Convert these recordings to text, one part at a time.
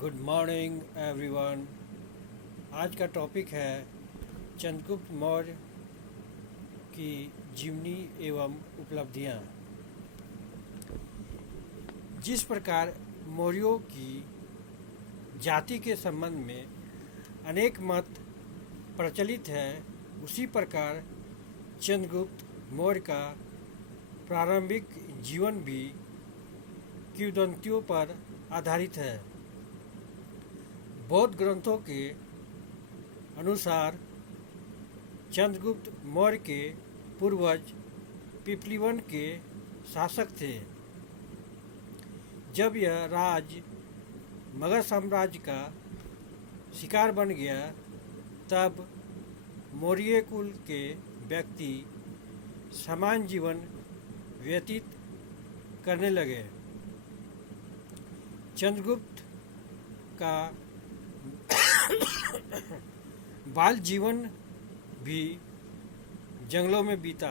Good morning everyone. आज का topic है चंद्रगुप्त मौर्य की जीवनी एवं उपलब्धियां। जिस प्रकार मौर्यों की जाति के संबंध में अनेक मत प्रचलित है, उसी प्रकार चंद्रगुप्त मौर्य का प्रारंभिक जीवन भी किंवदंतियों पर आधारित है। बौद्ध ग्रंथों के अनुसार चंद्रगुप्त मौर्य के पूर्वज पिपलीवन के शासक थे। जब यह राज्य मगध साम्राज्य का शिकार बन गया, तब मौर्य कुल के व्यक्ति समान जीवन व्यतीत करने लगे। चंद्रगुप्त का बाल जीवन भी जंगलों में बीता।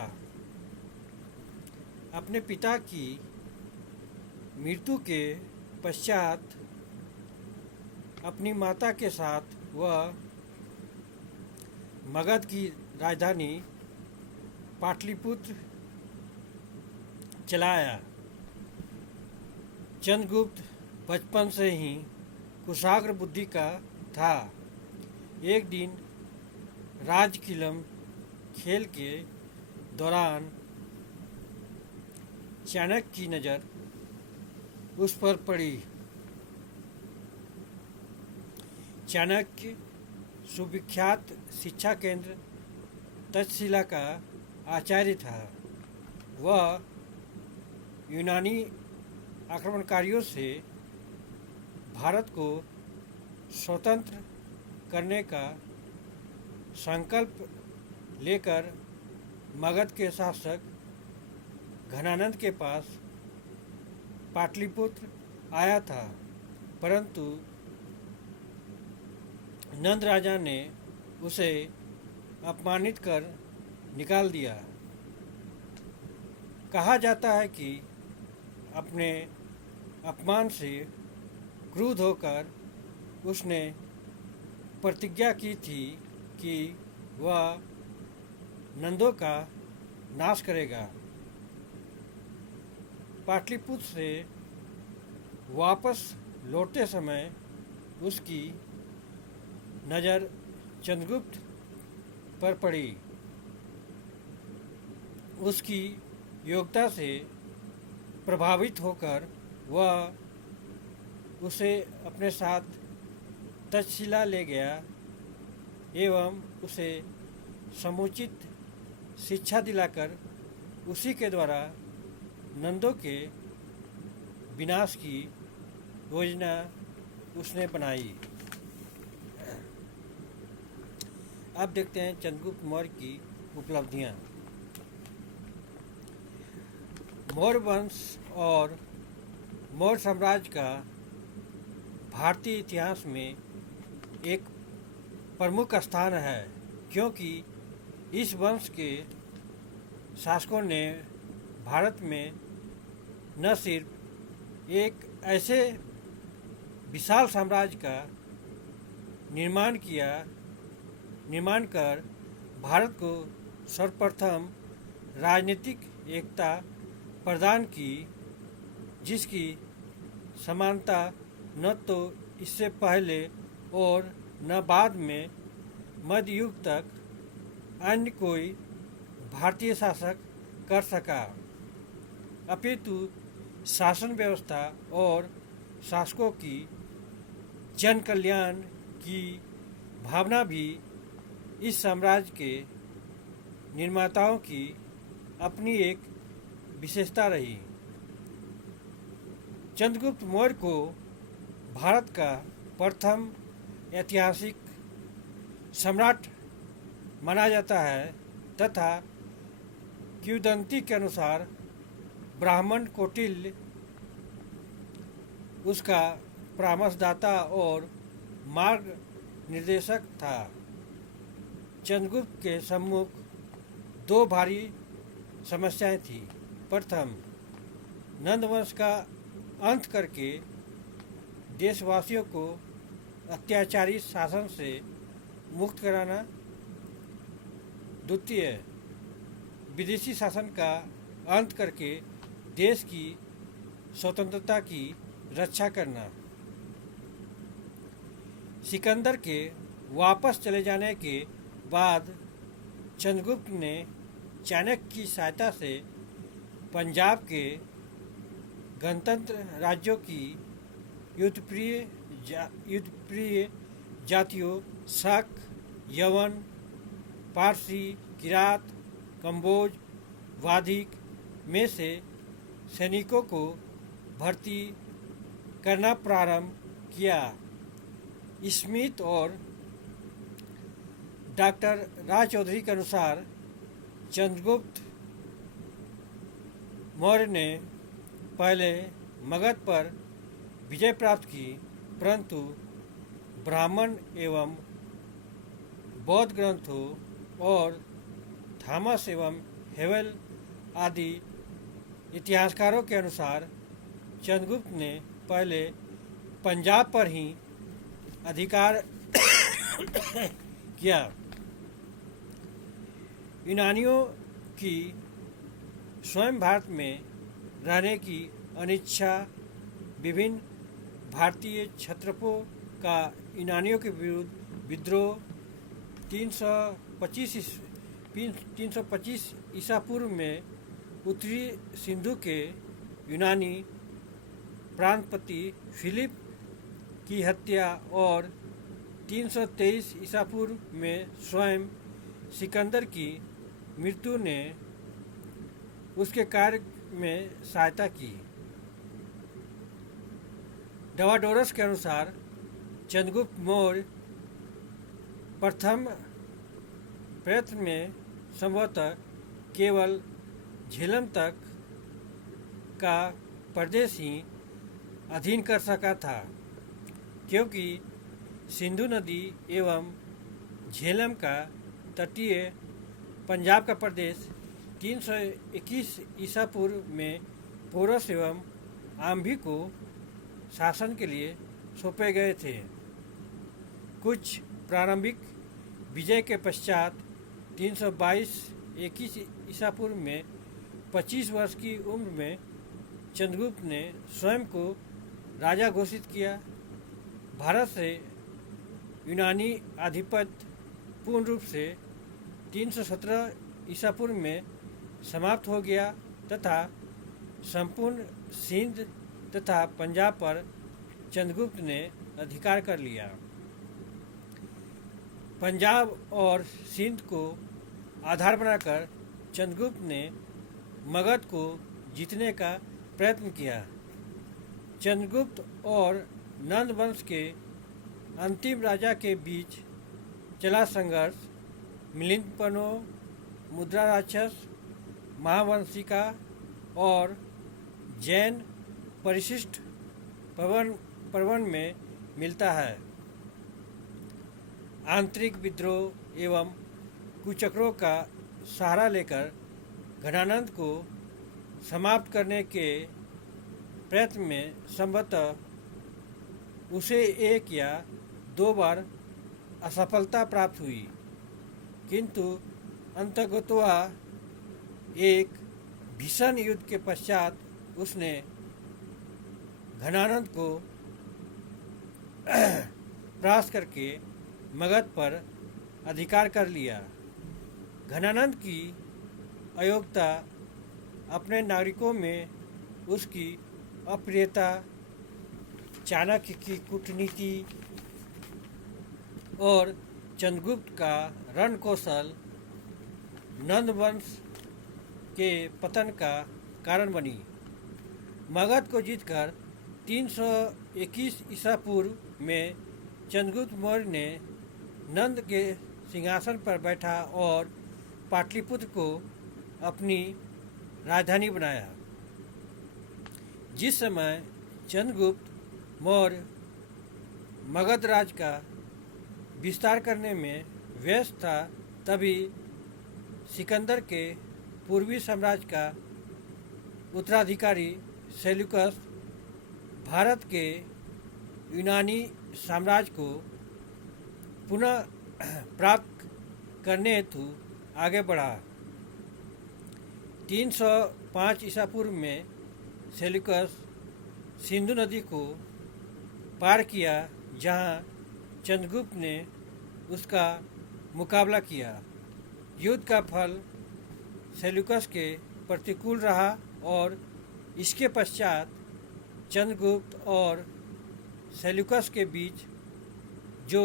अपने पिता की मृत्यु के पश्चात अपनी माता के साथ वह मगध की राजधानी पाटलिपुत्र चला आया। चंद्रगुप्त बचपन से ही कुशाग्र बुद्धि का था। एक दिन राजकिलम खेल के दौरान चाणक्य की नज़र उस पर पड़ी। चाणक्य सुविख्यात शिक्षा केंद्र तक्षशिला का आचार्य था। वह यूनानी आक्रमणकारियों से भारत को स्वतंत्र करने का संकल्प लेकर मगध के शासक घनानंद के पास पाटलिपुत्र आया था, परंतु नंद राजा ने उसे अपमानित कर निकाल दिया। कहा जाता है कि अपने अपमान से क्रुद्ध होकर उसने प्रतिज्ञा की थी कि वह नंदों का नाश करेगा। पाटलिपुत्र से वापस लौटते समय उसकी नज़र चंद्रगुप्त पर पड़ी। उसकी योग्यता से प्रभावित होकर वह उसे अपने साथ तक्षशिला ले गया एवं उसे समुचित शिक्षा दिलाकर उसी के द्वारा नंदों के विनाश की योजना उसने बनाई। अब देखते हैं चंद्रगुप्त मौर्य की उपलब्धियां। मौर्य वंश और मौर्य साम्राज्य का भारतीय इतिहास में एक प्रमुख स्थान है, क्योंकि इस वंश के शासकों ने भारत में न सिर्फ एक ऐसे विशाल साम्राज्य का निर्माण कर भारत को सर्वप्रथम राजनीतिक एकता प्रदान की, जिसकी समानता न तो इससे पहले और न बाद में मध्य युग तक अन्य कोई भारतीय शासक कर सका। अपितु शासन व्यवस्था और शासकों की जन कल्याण की भावना भी इस साम्राज्य के निर्माताओं की अपनी एक विशेषता रही। चंद्रगुप्त मौर्य को भारत का प्रथम ऐतिहासिक सम्राट माना जाता है तथा किंवदंती के अनुसार ब्राह्मण कौटिल्य उसका परामर्शदाता और मार्ग निर्देशक था। चंद्रगुप्त के सम्मुख दो भारी समस्याएं थी। प्रथम, नंद वंश का अंत करके देशवासियों को अत्याचारी शासन से मुक्त कराना। द्वितीय, विदेशी शासन का अंत करके देश की स्वतंत्रता की रक्षा करना। सिकंदर के वापस चले जाने के बाद चंद्रगुप्त ने चाणक्य की सहायता से पंजाब के गणतंत्र राज्यों की युद्धप्रिय जातियों शक, यवन, पारसी, किरात, कंबोज, वादिक में से सैनिकों को भर्ती करना प्रारंभ किया। स्मिथ और डॉक्टर राय चौधरी के अनुसार चंद्रगुप्त मौर्य ने पहले मगध पर विजय प्राप्त की, परंतु ब्राह्मण एवं बौद्ध ग्रंथों और थॉमस एवं हेवेल आदि इतिहासकारों के अनुसार चंद्रगुप्त ने पहले पंजाब पर ही अधिकार किया। यूनानियों की स्वयं भारत में रहने की अनिच्छा, विभिन्न भारतीय क्षत्रपों का यूनानियों के विरुद्ध विद्रोह, 325 ईसा पूर्व में उत्तरी सिंधु के यूनानी प्रांतपति फिलिप की हत्या और 323 ईसा पूर्व में स्वयं सिकंदर की मृत्यु ने उसके कार्य में सहायता की। डवाडोरस के अनुसार चंद्रगुप्त मौर्य प्रथम प्रयत्न में संभवतः केवल झेलम तक का प्रदेश ही अधीन कर सका था, क्योंकि सिंधु नदी एवं झेलम का तटीय पंजाब का प्रदेश 321 ईसा पूर्व में पोरस एवं आम्भी को शासन के लिए सौंपे गए थे। कुछ प्रारंभिक विजय के पश्चात 322 ईसा पूर्व में 25 वर्ष की उम्र में चंद्रगुप्त ने स्वयं को राजा घोषित किया। भारत से यूनानी आधिपत्य पूर्ण रूप से 317 ईसा पूर्व में समाप्त हो गया तथा संपूर्ण सिंध तथा पंजाब पर चंद्रगुप्त ने अधिकार कर लिया। पंजाब और सिंध को आधार बनाकर चंद्रगुप्त ने मगध को जीतने का प्रयत्न किया। चंद्रगुप्त और नंद वंश के अंतिम राजा के बीच चला संघर्ष मिलिंदपनो, मुद्रा राक्षस, महावंशिका और जैन परिशिष्ट पर्वन में मिलता है। आंतरिक विद्रोह एवं कुचक्रों का सहारा लेकर घनानंद को समाप्त करने के प्रयत्न में संभवतः उसे 1 या 2 बार असफलता प्राप्त हुई, किंतु अंततः एक भीषण युद्ध के पश्चात उसने घनानंद को परास्त करके मगध पर अधिकार कर लिया। घनानंद की अयोग्यता, अपने नागरिकों में उसकी अप्रियता, चाणक्य की कूटनीति और चंद्रगुप्त का रण कौशल नंद वंश के पतन का कारण बनी। मगध को जीतकर 321 ईसा पूर्व में चंद्रगुप्त मौर्य ने नंद के सिंहासन पर बैठा और पाटलिपुत्र को अपनी राजधानी बनाया। जिस समय चंद्रगुप्त मौर्य मगध राज का विस्तार करने में व्यस्त था, तभी सिकंदर के पूर्वी साम्राज्य का उत्तराधिकारी सेल्यूकस भारत के यूनानी साम्राज्य को पुनः प्राप्त करने हेतु आगे बढ़ा। 305 ईसा पूर्व में सेल्यूकस सिंधु नदी को पार किया, जहां चंद्रगुप्त ने उसका मुकाबला किया। युद्ध का फल सेल्यूकस के प्रतिकूल रहा और इसके पश्चात चंद्रगुप्त और सेल्यूकस के बीच जो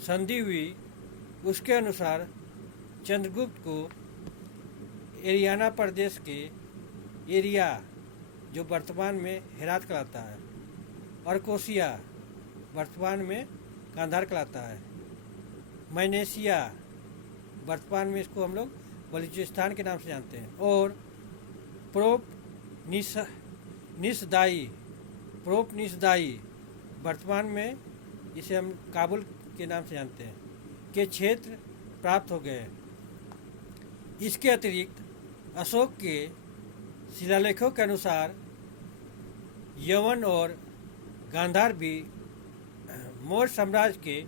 संधि हुई, उसके अनुसार चंद्रगुप्त को एरियाना प्रदेश के एरिया, जो वर्तमान में हेरात कहलाता है, और कोसिया, वर्तमान में कांधार कहलाता है, मैनेसिया, वर्तमान में इसको हम लोग बलूचिस्तान के नाम से जानते हैं, और प्रोपनिसदाई, वर्तमान में इसे हम काबुल के नाम से जानते हैं, के क्षेत्र प्राप्त हो गए। इसके अतिरिक्त अशोक के शिलालेखों के अनुसार यवन और गांधार भी मौर्य साम्राज्य के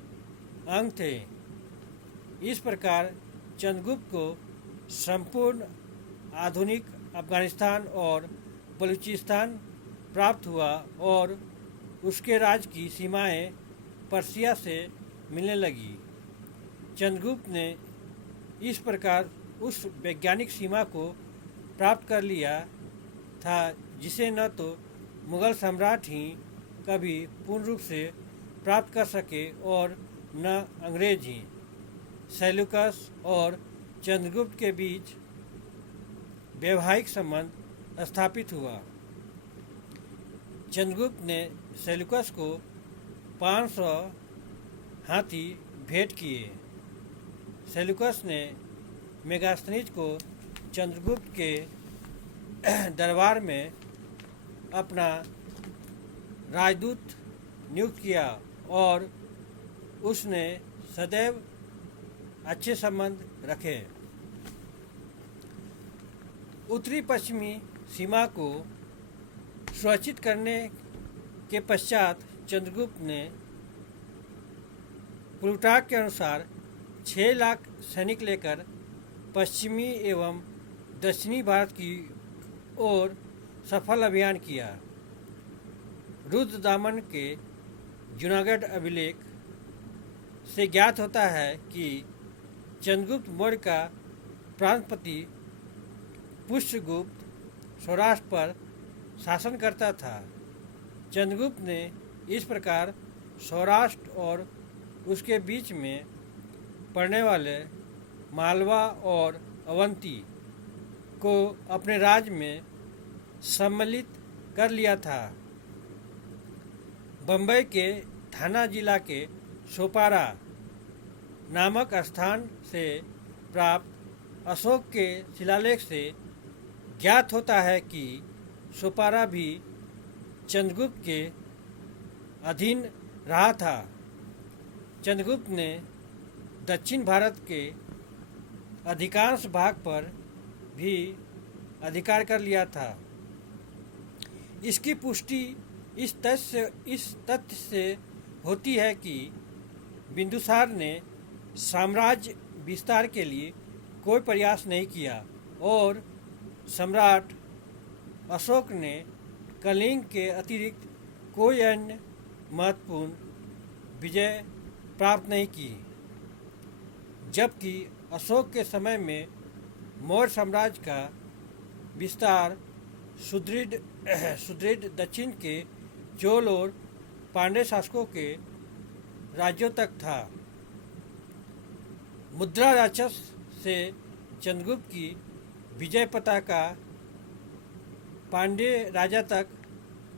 अंग थे। इस प्रकार चंद्रगुप्त को संपूर्ण आधुनिक अफगानिस्तान और बलूचिस्तान प्राप्त हुआ और उसके राज्य की सीमाएं पर्सिया से मिलने लगी। चंद्रगुप्त ने इस प्रकार उस वैज्ञानिक सीमा को प्राप्त कर लिया था जिसे न तो मुगल सम्राट ही कभी पूर्ण रूप से प्राप्त कर सके और न अंग्रेज ही। सेल्यूकस और चंद्रगुप्त के बीच वैवाहिक संबंध स्थापित हुआ। चंद्रगुप्त ने सेल्यूकस को 500 हाथी भेंट किए। सेल्यूकस ने मेगास्थनीज को चंद्रगुप्त के दरबार में अपना राजदूत नियुक्त किया और उसने सदैव अच्छे संबंध रखे। उत्तरी पश्चिमी सीमा को सुरक्षित करने के पश्चात चंद्रगुप्त ने प्लूटार्क के अनुसार 6 लाख सैनिक लेकर पश्चिमी एवं दक्षिणी भारत की ओर सफल अभियान किया। रुद्रदामन के जूनागढ़ अभिलेख से ज्ञात होता है कि चंद्रगुप्त मौर्य का प्रांतपति पुष्यगुप्त सौराष्ट्र पर शासन करता था। चंद्रगुप्त ने इस प्रकार सौराष्ट्र और उसके बीच में पड़ने वाले मालवा और अवंती को अपने राज्य में सम्मिलित कर लिया था। बम्बई के थाना जिला के सोपारा नामक स्थान से प्राप्त अशोक के शिलालेख से ज्ञात होता है कि सोपारा भी चंद्रगुप्त के अधीन रहा था। चंद्रगुप्त ने दक्षिण भारत के अधिकांश भाग पर भी अधिकार कर लिया था। इसकी पुष्टि इस तथ्य से होती है कि बिंदुसार ने साम्राज्य विस्तार के लिए कोई प्रयास नहीं किया और सम्राट अशोक ने कलिंग के अतिरिक्त कोई अन्य महत्वपूर्ण विजय प्राप्त नहीं की। जबकि अशोक के समय में मौर्य साम्राज्य का विस्तार सुदृढ़ दक्षिण के चोल और पांड्य शासकों के राज्यों तक था। मुद्रा राक्षस से चंद्रगुप्त की विजय पताका पांड्य राजा तक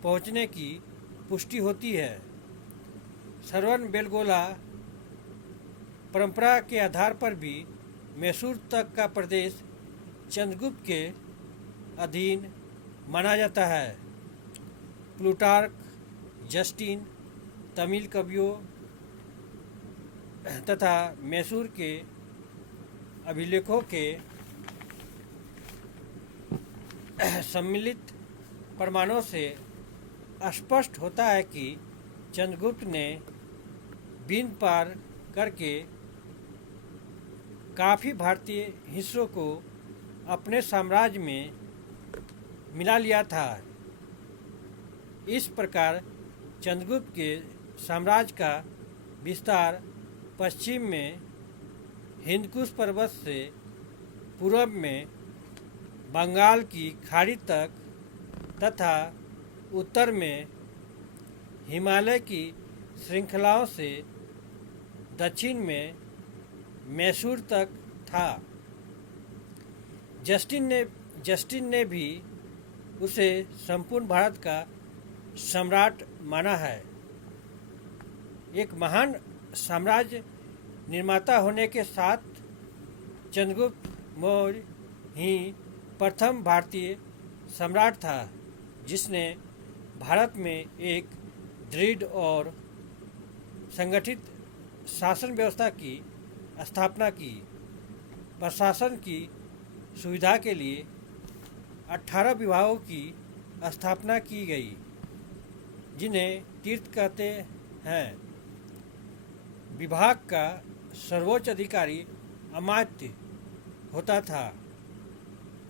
पहुंचने की पुष्टि होती है। श्रवण बेलगोला परंपरा के आधार पर भी मैसूर तक का प्रदेश चंद्रगुप्त के अधीन माना जाता है। प्लूटार्क, जस्टिन, तमिल कवियों तथा मैसूर के अभिलेखों के सम्मिलित प्रमाणों से स्पष्ट होता है कि चंद्रगुप्त ने बिंद पार करके काफ़ी भारतीय हिस्सों को अपने साम्राज्य में मिला लिया था। इस प्रकार चंद्रगुप्त के साम्राज्य का विस्तार पश्चिम में हिंदकुश पर्वत से पूर्व में बंगाल की खाड़ी तक तथा उत्तर में हिमालय की श्रृंखलाओं से दक्षिण में मैसूर तक था। जस्टिन ने भी उसे संपूर्ण भारत का सम्राट माना है। एक महान साम्राज्य निर्माता होने के साथ चंद्रगुप्त मौर्य ही प्रथम भारतीय सम्राट था जिसने भारत में एक दृढ़ और संगठित शासन व्यवस्था की स्थापना की। प्रशासन की सुविधा के लिए 18 विभागों की स्थापना की गई जिन्हें तीर्थ कहते हैं। विभाग का सर्वोच्च अधिकारी अमात्य होता था।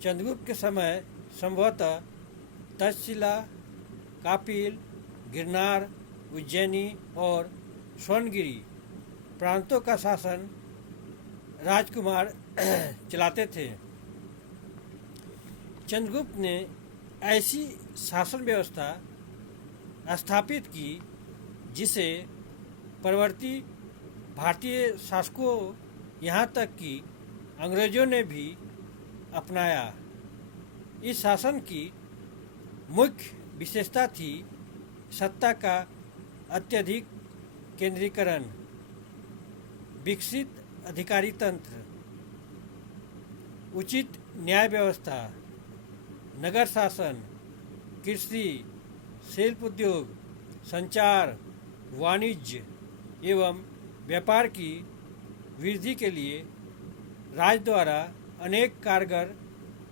चंद्रगुप्त के समय संभवतः तक्षशिला, कापिल, गिरनार, उज्जैनी और स्वर्णगिरी प्रांतों का शासन राजकुमार चलाते थे। चंद्रगुप्त ने ऐसी शासन व्यवस्था स्थापित की जिसे परवर्ती भारतीय शासकों यहाँ तक कि अंग्रेजों ने भी अपनाया। इस शासन की मुख्य विशेषता थी सत्ता का अत्यधिक केंद्रीकरण, विकसित अधिकारी तंत्र, उचित न्याय व्यवस्था, नगर शासन, कृषि, शिल्प उद्योग, संचार, वाणिज्य एवं व्यापार की वृद्धि के लिए राज्य द्वारा अनेक कारगर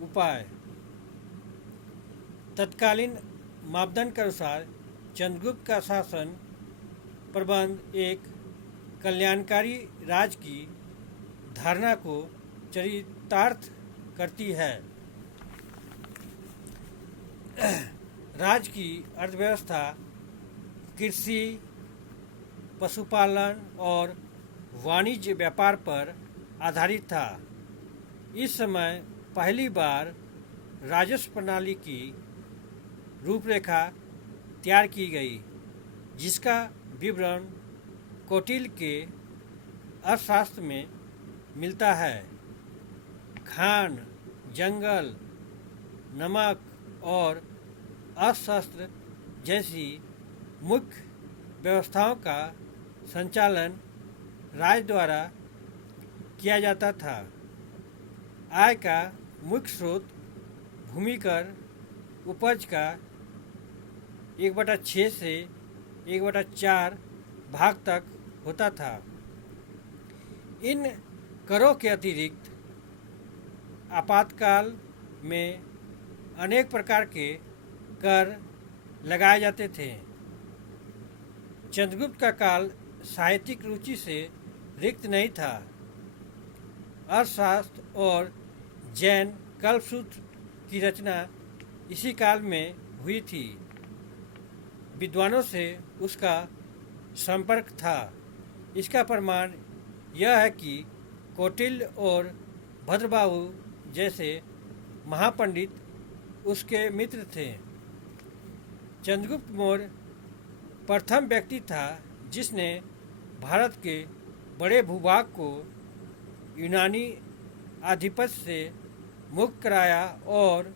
उपाय। तत्कालीन मापदंड के अनुसार चंद्रगुप्त का शासन प्रबंध एक कल्याणकारी राज्य की धारणा को चरितार्थ करती है। राज्य की अर्थव्यवस्था कृषि, पशुपालन और वाणिज्य व्यापार पर आधारित था। इस समय पहली बार राजस्व प्रणाली की रूपरेखा तैयार की गई जिसका विवरण कौटिल्य के अर्थशास्त्र में मिलता है। खान, जंगल, नमक और अर्थशास्त्र जैसी मुख्य व्यवस्थाओं का संचालन राज्य द्वारा किया जाता था। आय का मुख्य स्रोत भूमि कर उपज का 1/6 से 1/4 भाग तक होता था। इन करों के अतिरिक्त आपातकाल में अनेक प्रकार के कर लगाए जाते थे। चंद्रगुप्त का काल साहित्यिक रुचि से रिक्त नहीं था। अर्थशास्त्र और जैन कल्पसूत्र की रचना इसी काल में हुई थी। विद्वानों से उसका संपर्क था। इसका प्रमाण यह है कि कौटिल्य और भद्रबाहु जैसे महापंडित उसके मित्र थे। चंद्रगुप्त मौर्य प्रथम व्यक्ति था जिसने भारत के बड़े भूभाग को यूनानी आधिपत्य से मुक्त कराया और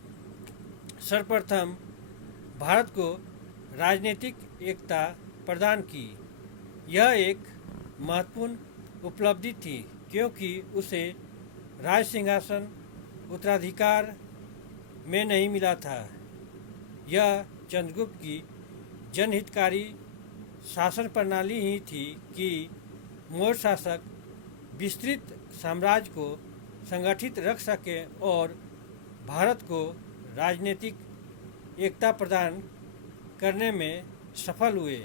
सर्वप्रथम भारत को राजनीतिक एकता प्रदान की। यह एक महत्वपूर्ण उपलब्धि थी क्योंकि उसे राज सिंहासन उत्तराधिकार में नहीं मिला था। यह चंद्रगुप्त की जनहितकारी शासन प्रणाली ही थी कि मौर्य शासक विस्तृत साम्राज्य को संगठित रख सके और भारत को राजनीतिक एकता प्रदान करने में सफल हुए।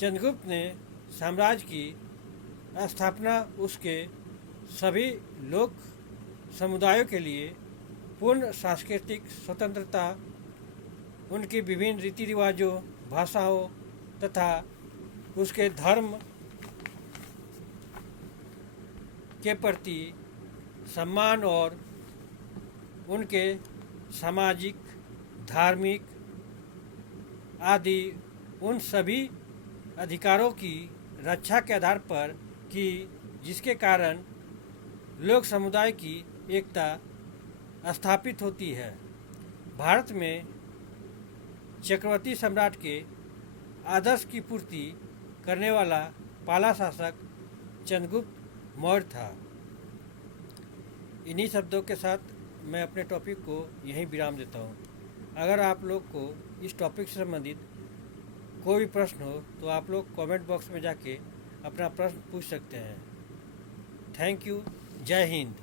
चंद्रगुप्त ने साम्राज्य की स्थापना उसके सभी लोक समुदायों के लिए पूर्ण सांस्कृतिक स्वतंत्रता, उनकी विभिन्न रीति रिवाजों, भाषाओं तथा उसके धर्म के प्रति सम्मान और उनके सामाजिक, धार्मिक आदि उन सभी अधिकारों की रक्षा के आधार पर की, जिसके कारण लोक समुदाय की एकता स्थापित होती है। भारत में चक्रवर्ती सम्राट के आदर्श की पूर्ति करने वाला पहला शासक चंद्रगुप्त मौर्य था। इन्हीं शब्दों के साथ मैं अपने टॉपिक को यहीं विराम देता हूँ। अगर आप लोग को इस टॉपिक से संबंधित कोई भी प्रश्न हो तो आप लोग कमेंट बॉक्स में जाके अपना प्रश्न पूछ सकते हैं। Thank you. जय हिंद।